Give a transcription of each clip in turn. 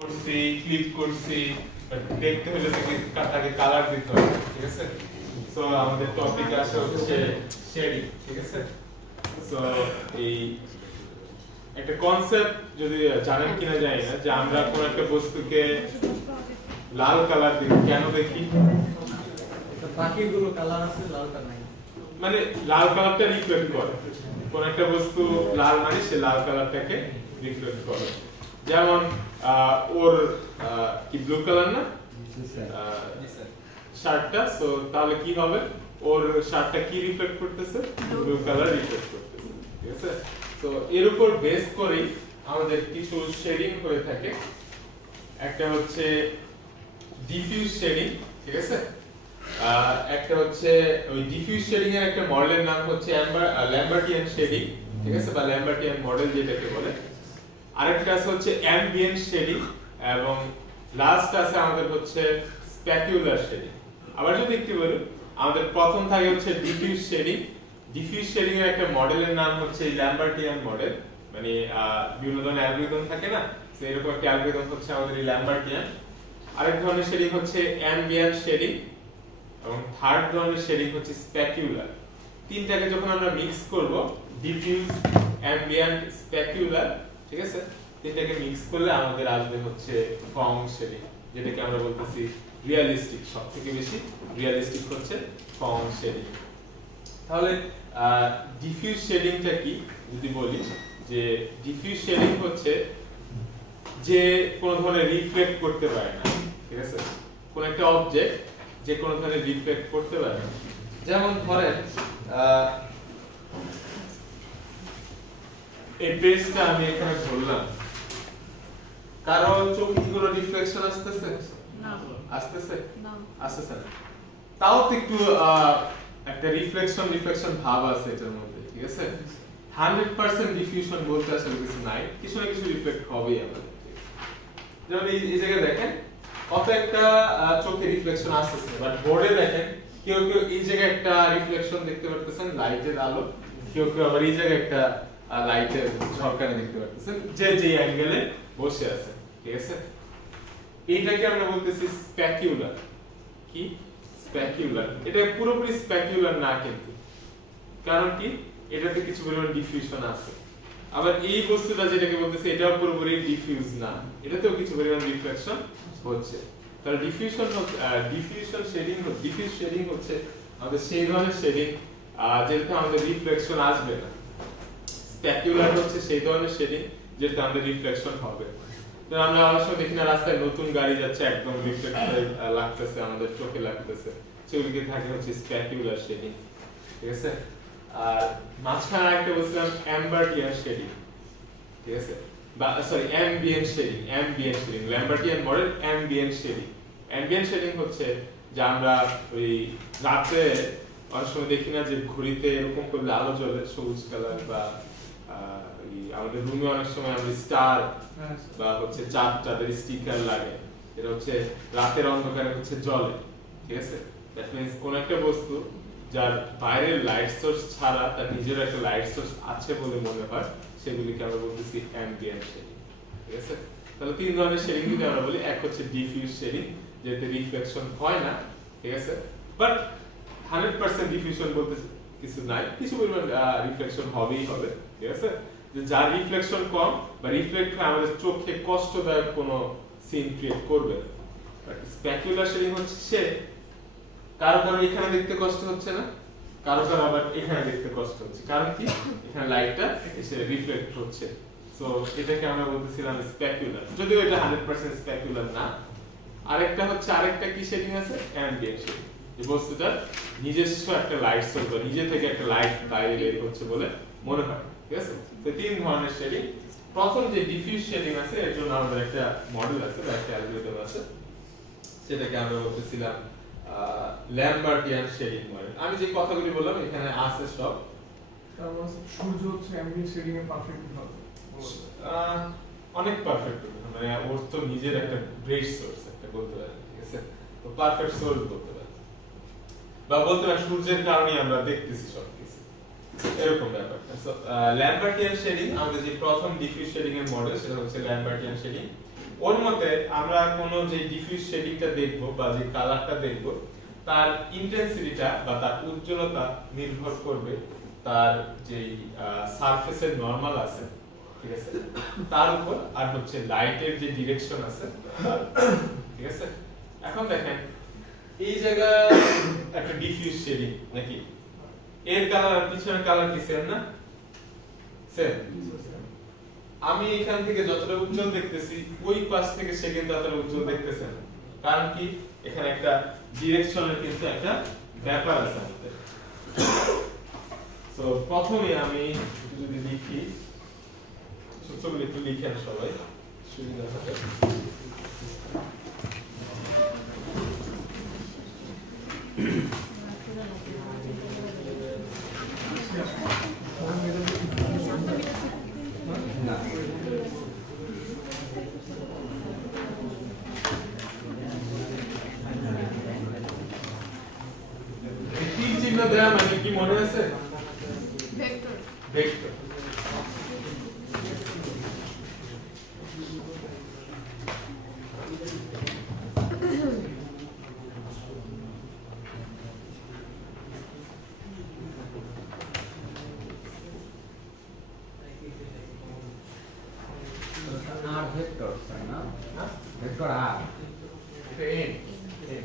করছি ক্লিক করছি দেখতে হলে তাকে কালার দিতে হবে ঠিক আছে সো আমাদের টপিক আসে হচ্ছে শেডিং ঠিক আছে সো এই একটা কনসেপ্ট যদি জানেন কিনা জানি না যে আমরা কোন একটা বস্তুকে লাল কালার দিই কেন দেখি বাকিগুলো কালার আছে লালটা নাই মানে লাল কালারটা রিফ্লেক্ট করে কোন একটা বস্তু লাল মানে সে লাল কালারটাকে রিফ্লেক্ট করে যেমন ওর কি ব্লু কালার না শার্টটা সো তাহলে কি হবে ওর শার্টটা কি রিফ্লেক্ট করতেছে ব্লু কালার রিফ্লেক্ট করতেছে ঠিক আছে তো এর উপর বেস করেই আমাদের কিছু শেডিং হয়ে থাকে একটা হচ্ছে ডিফিউজ শেডিং ঠিক আছে একটা হচ্ছে ওই ডিফিউজ শেডিং এর একটা মডেলের নাম হচ্ছে ল্যাম্বার্টিয়ান শেডিং ঠিক আছে বা ল্যাম্বার্টিয়ান মডেল যেটাকে বলে আরেকটা আছে হচ্ছে অ্যাম্বিয়েন্ট শেডিং এবং লাস্ট আছে আমাদের হচ্ছে স্প্যাকুলার শেডিং আবার যদি একটু বলি আমাদের প্রথম থাকে হচ্ছে ডিফিউজ শেডিং এর একটা মডেলের নাম হচ্ছে ল্যাম্বার্টিয়ান মডেল মানে বিভিন্ন ধরনের অ্যালগরিদম থাকে না সো এরকম একটা অ্যালগরিদম হচ্ছে আমাদের এই ল্যাম্বার্টিয়ান আরেক ধরনের শেডিং হচ্ছে অ্যাম্বিয়েন্ট শেডিং এবং থার্ড ধরনের শেডিং হচ্ছে স্প্যাকুলার তিনটাকে যখন আমরা মিক্স করব ডিফিউজ অ্যাম্বিয়েন্ট স্প্যাকুলার ঠিক আছে তিনটাকে মিক্স করলে আমাদের আসবে হচ্ছে ফর্ম শেডিং যেটাকে আমরা বলতেছি রিয়ালিস্টিক সবথেকে বেশি রিয়ালিস্টিক হচ্ছে ফর্ম শেডিং তাহলে ডিফিউজ শেডিংটা কি যদি বলি যে ডিফিউজ শেডিং হচ্ছে যে কোন ধরনের রিফ্লেক্ট করতে পারে না ঠিক আছে কোন একটা অবজেক্ট যে কোন ধরনের রিফ্লেক্ট করতে পারে না যেমন ধরেন এই পেজটা আমি এখানে ধরলাম কারো চোখে কোনো রিফ্লেকশন আসতেছে না আসতেছে না আসতেছে না তাও তো একটু একটা রিফ্লেকশন ভাব আছে এটার মধ্যে ঠিক আছে 100% ডিফিউশন বলতে আসলে কিছু নাই কিছু না কিছু রিফ্লেক্ট হবেই আমাদের যেমন এই জায়গায় দেখেন কত একটা চোখে রিফ্লেকশন আসতেছে বাট বোর্ডে দেখেন কেউ এই জায়গায় একটা রিফ্লেকশন দেখতে পারতেছেন লাইটের আলো কেউ আবার এই জায়গায় একটা লাইটের ঝলকানি দেখতে পারতেছেন যে অ্যাঙ্গেলে বসে আছে ঠিক আছে এইটাকে আমরা বলতেছি স্প্যাকুলার কি স্প্যাকুলার এটা পুরোপুরি স্প্যাকুলার না কিন্তু কারণ কি এটাতে কিছু পরিমাণ ডিফিউশন আছে আবার এই বস্তুটা যেটাকে বলতেছি এটাও পুরোপুরি ডিফিউজ না এটাতেও কিছু পরিমাণ রিফ্লেকশন হচ্ছে তাহলে ডিফিউজ শেডিং হচ্ছে আমাদের সেই ধরনের শেডিং যেটাতে আমাদের রিফ্লেকশন আসবে না স্প্যাকুলার হচ্ছে সেই ধরনের শেডিং যেটাতে আমাদের রিফ্লেকশন হবে তো আমরা অনেক সময় দেখি না রাস্তায় নতুন গাড়ি যাচ্ছে একদম রিফ্লেক্ট লাগতেছে আমাদের চোখে লাগতেছে সেগুলিকে থাকে হচ্ছে স্প্যাকুলার শেডিং ঠিক আছে আর মাঝখানে একটা বলছিলাম অ্যাম্বার্টিয়ান শেডিং ঠিক আছে বা sorry ambient shading Lambertian model ambient shading হচ্ছে যে আমরা ওই রাতে অনেক সময় দেখি না যে ঘড়িতে এরকম করলে আলো জ্বলে সবুজ কালার বা আমাদের রুমে অনেক সময় আমরা স্টার বা হচ্ছে চাঁদের স্টিকার লাগে এটা হচ্ছে রাতের অন্ধকারে হচ্ছে জ্বলে ঠিক আছে দ্যাট মিন্স কোন একটা বস্তু যার বাইরের লাইট সোর্স ছাড়া তার নিজের একটা লাইট সোর্স আছে বলে মনে হয় সেগুলিকে আমরা বলতেছি অ্যাম্বিয়েন্ট শেডিং ঠিক আছে তাহলে তিন ধরনের শেডিং যদি আমরা বলি এক হচ্ছে ডিফিউজ শেডিং যেতে রিফ্লেকশন হয় না ঠিক আছে বাট 100% ডিফিউশন বলতে কিছু নাই কিছু পরিমাণ রিফ্লেকশন হবেই হবে ঠিক আছে যে যার রিফ্লেকশন কম বা রিফ্লেক্ট হয় আমাদের চোখে কষ্টদায়ক কোনো সিন ক্রিয়েট করবে বাট স্প্যাকুলার শেডিং হচ্ছে সে কারো এখানে দেখতে কষ্ট হচ্ছে না কারো আবার এখানে দেখতে কষ্ট হচ্ছে কারণ কি এখানে লাইটটা এসে রিফ্লেক্ট হচ্ছে সো এটাকে আমরা বলতেছিলাম স্প্যাকুলার যদিও এটা 100% স্প্যাকুলার না আরেকটা কি শেডিং আছে অ্যাম্বিয়েন্ট শেডিং এই বস্তুটার নিজস্ব একটা লাইট সোর্স বা নিজে থেকে একটা লাইট বাইরে বের হচ্ছে বলে মনে হয় ঠিক আছে তো তিন ধরনের শেডিং প্রথম যে ডিফিউজ শেডিং আছে এর জন্য আমাদের একটা মডেল আছে বা একটা অ্যালগরিদম আছে সেটাকে আমরা বলতেছিলাম ল্যাম্বার্টিয়ান শেডিং মডেল আমি যে কথাগুলি বললাম এখানে আছে সব তারপর সূর্য হচ্ছে অ্যাম্বিয়েন্ট শেডিং এর পারফেক্ট হবে অনেক পারফেক্ট মানে ওর তো নিজের একটা ব্রেড সোর্স একটা বলতে পারি ঠিক আছে তো পারফেক্ট সোর্স বলতে পারি বা বলতে পারি সূর্যের কারণে আমরা দেখতেছি সবকিছু এরকম ব্যাপারটা সো ল্যাম্বার্টিয়ান শেডিং আমাদের যে প্রথম ডিফিউজ শেডিং এর মডেল সেটা হচ্ছে ল্যাম্বার্টিয়ান শেডিং ওর মতে আমরা কোন যে ডিফিউজ শেডিংটা দেখব বা যে কালারটা দেখব তার ইন্টেন্সিটিটা বা তার উজ্জ্বলতা নির্ভর করবে তার যে সারফেসের নরমাল আছে, ঠিক আছে, তার উপর, আর হচ্ছে লাইটের যে ডিরেকশন আছে, ঠিক আছে। এখন দেখেন এই জায়গা একটা ডিফিউজ শেডিং নাকি, এর কালার আর পিছনের কালার কি সেম না? সেম। আমি এখান থেকে যতটা উজ্জ্বল দেখতেছি ওই পাশ থেকে সে কিন্তু ততটা উজ্জ্বল দেখতেছে না, কারণ কি এখানে একটা ডিরেকশনের কিন্তু একটা ব্যাপার আছে আমাদের। তো প্রথমে আমি যদি লিখি, সূত্রগুলো একটু লিখেন সবাই সুবিধা হবে। তীর চিহ্ন দেওয়া মানে কি মনে আছে? ভেক্টর। ভেক্টর। আর ভেক্টর তাই না? ভেক্টর আর এটা এন, এন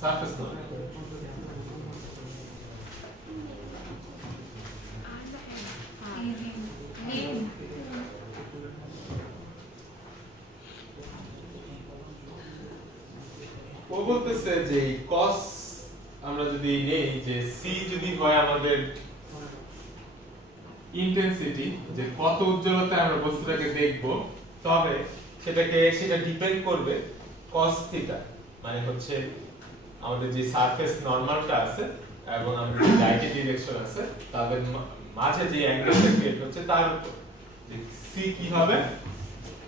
সারফেস নয়। ও বলতেছে যে cos আমরা যদি নেই যে c যদি হয় আমাদের ইন্টেন্সিটি, যে কত উজ্জ্বলতায় আমরা বস্তুটাকে দেখব, তবে সেটা ডিপেন্ড করবে cos থিটা, মানে হচ্ছে আমাদের যে সারফেস নরমালটা আছে এবং আমাদের যে লাইটের ডিরেকশন আছে তাদের মাঝে যে অ্যাঙ্গেলটা ক্রিয়েট হচ্ছে তার উপর c কি হবে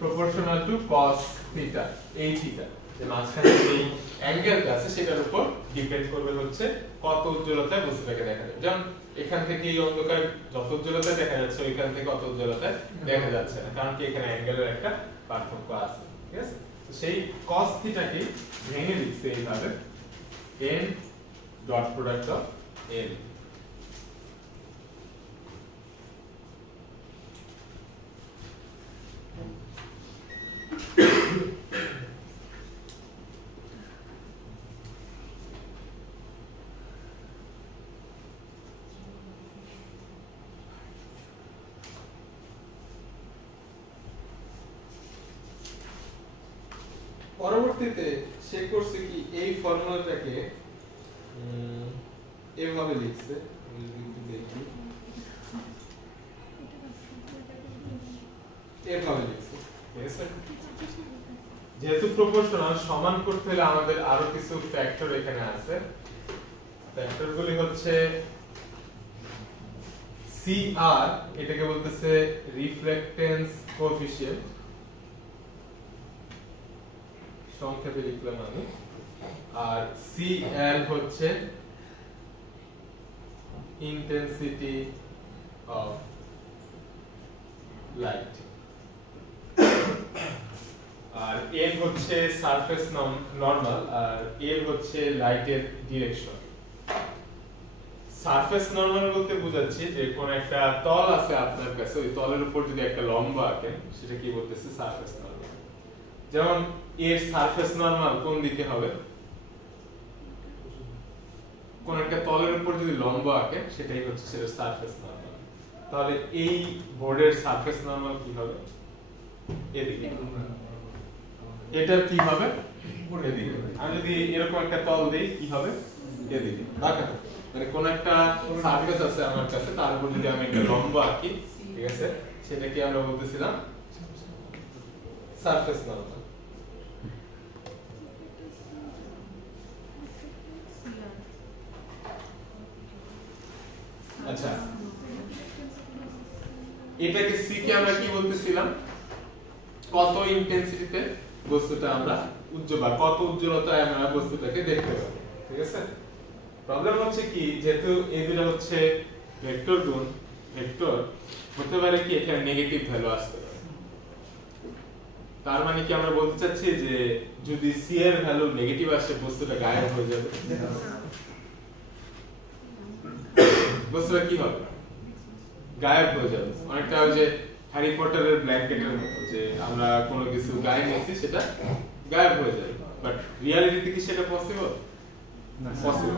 প্রপোর্শনাল টু cos থিটা, এই থিটা যে মাঝখানে যে অ্যাঙ্গেলটা আছে সেটার উপর ডিপেন্ড করবে হচ্ছে কত উজ্জ্বলতায় বস্তুটাকে দেখা যাবে। যেমন এখান থেকে এই অন্ধকার যত উজ্জ্বলতায় দেখা যাচ্ছে ওইখান থেকে অত উজ্জ্বলতায় দেখা যাচ্ছে না, কারণ কি এখানে অ্যাঙ্গেলের একটা পার্থক্য আছে, ঠিক আছে। তো সেই cos থিটাকে ভেঙে লিখছে এইভাবে n dot product of n। পরবর্তীতে সে করছে কি এই ফর্মুলাটাকে এভাবে লিখছে, আমি যদি একটু দেখি এভাবে লিখছে, ঠিক আছে। যেহেতু প্রপোর্শনাল সমান করতে হলে আমাদের আরো কিছু ফ্যাক্টর এখানে আছে। ফ্যাক্টরগুলি হচ্ছে CR, এটাকে বলতেছে রিফ্লেক্টেন্স কোএফিশিয়েন্ট, সংক্ষেপে লিখলাম আমি, আর CL হচ্ছে ইন্টেন্সিটি অফ লাইট, আর N হচ্ছে সারফেস নরমাল, আর L হচ্ছে লাইটের ডিরেকশন। সারফেস নরমাল বলতে বোঝাচ্ছি যে কোন একটা তল আছে আপনার কাছে, ওই তলের উপর যদি একটা লম্বা আঁকেন সেটা কি বলতেছে সারফেস নরমাল। যেমন এর সারফেস নরমাল কোন দিকে হবে, কোন একটা তলের উপর যদি লম্বা আঁকেন সেটাই হচ্ছে সেটা সারফেস নরমাল। তাহলে এই বোর্ডের সারফেস নরমাল কি হবে, এদিকে। এটার কি হবে, এদিকে। আমি যদি এরকম একটা তল দেই কি হবে, এদিকে বাঁকা, মানে কোন একটা সারফেস আছে আমার কাছে তার উপর যদি আমি একটা লম্বা আঁকি, ঠিক আছে, সেটা কি আমরা বলতেছিলাম সারফেস নরমাল। আচ্ছা, এটাকে সি কে আমরা কি বলতেছিলাম, কত ইন্টেন্সিটিতে বস্তুটা আমরা উজ্জ্বল, কত উজ্জ্বলতায় আমরা বস্তুটাকে দেখতে পাবো, ঠিক আছে। প্রবলেম হচ্ছে কি, যেহেতু এই দুটো হচ্ছে ভেক্টর গুণ, ভেক্টর হতে পারে কি এখানে নেগেটিভ ভ্যালু আসতে পারে, তার মানে কি আমরা বলতে চাচ্ছি যে যদি সি এর ভ্যালু নেগেটিভ আসে বস্তুটা গায়েব হয়ে যাবে, বস্তুটা কি হবে, গায়েব হয়ে যাবে। অনেকটা ওই যে হ্যারি পটারের ব্ল্যাঙ্কেটের মতো, যে আমরা কোনো কিছু গায়ে নিয়েছি সেটা গায়েব হয়ে যাবে, বাট রিয়ালিটিতে কি সেটা পসিবল? পসিবল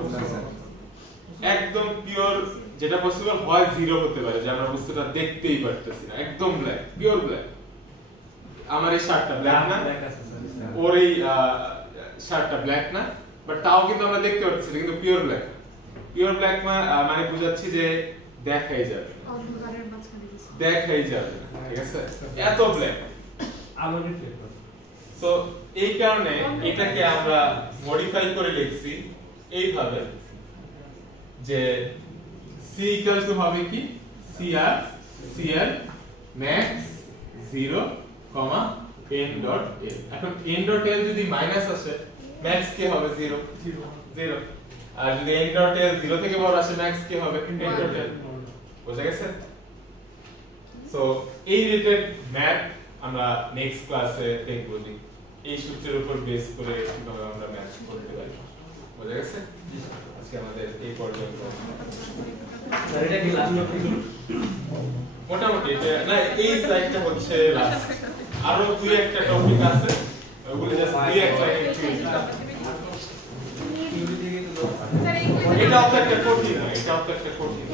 একদম পিওর যেটা পসিবল হয় জিরো হতে পারে, যে আমরা বস্তুটা দেখতেই পারতেছি না, একদম ব্ল্যাক, পিওর ব্ল্যাক। আমার এই শার্টটা ব্ল্যাক না, ওর এই শার্টটা ব্ল্যাক না, বাট তাও কিন্তু আমরা দেখতে পাচ্ছি না, কিন্তু পিওর ব্ল্যাক। পিওর ব্ল্যাক মানে বোঝাচ্ছি যে দেখাই যাবে, দেখাই যাবে, ঠিক আছে, এত ব্ল্যাক আলো রিফ্লেক্ট করে। সো এই কারণে এটাকে আমরা মডিফাই করে লিখছি এইভাবে যে c ইকুয়াল টু হবে কি cr max 0, n dot l। এখন n ডট l যদি মাইনাস আসে max কি হবে 0 0, আর যদি n ডট l 0 থেকে বড় আসে max কি হবে n ডট l। বুঝা গেছে? সো এই রিলেটেড ম্যাথ আমরা নেক্সট ক্লাসে দেখব, যে এই সূত্রের উপর বেস করে কিভাবে আমরা ম্যাথ করতে পারি। বুঝা গেছে? আজকে আমাদের এই পর্যন্ত এটা কি লাস্ট মোটামুটি না, এই স্লাইডটা হচ্ছে লাস্ট, আরো দুই একটা টপিক আছে, ওগুলো জাস্ট দুই এক স্লাইড এটাও তো একটা কঠিন, এটাও তো একটা কঠিন।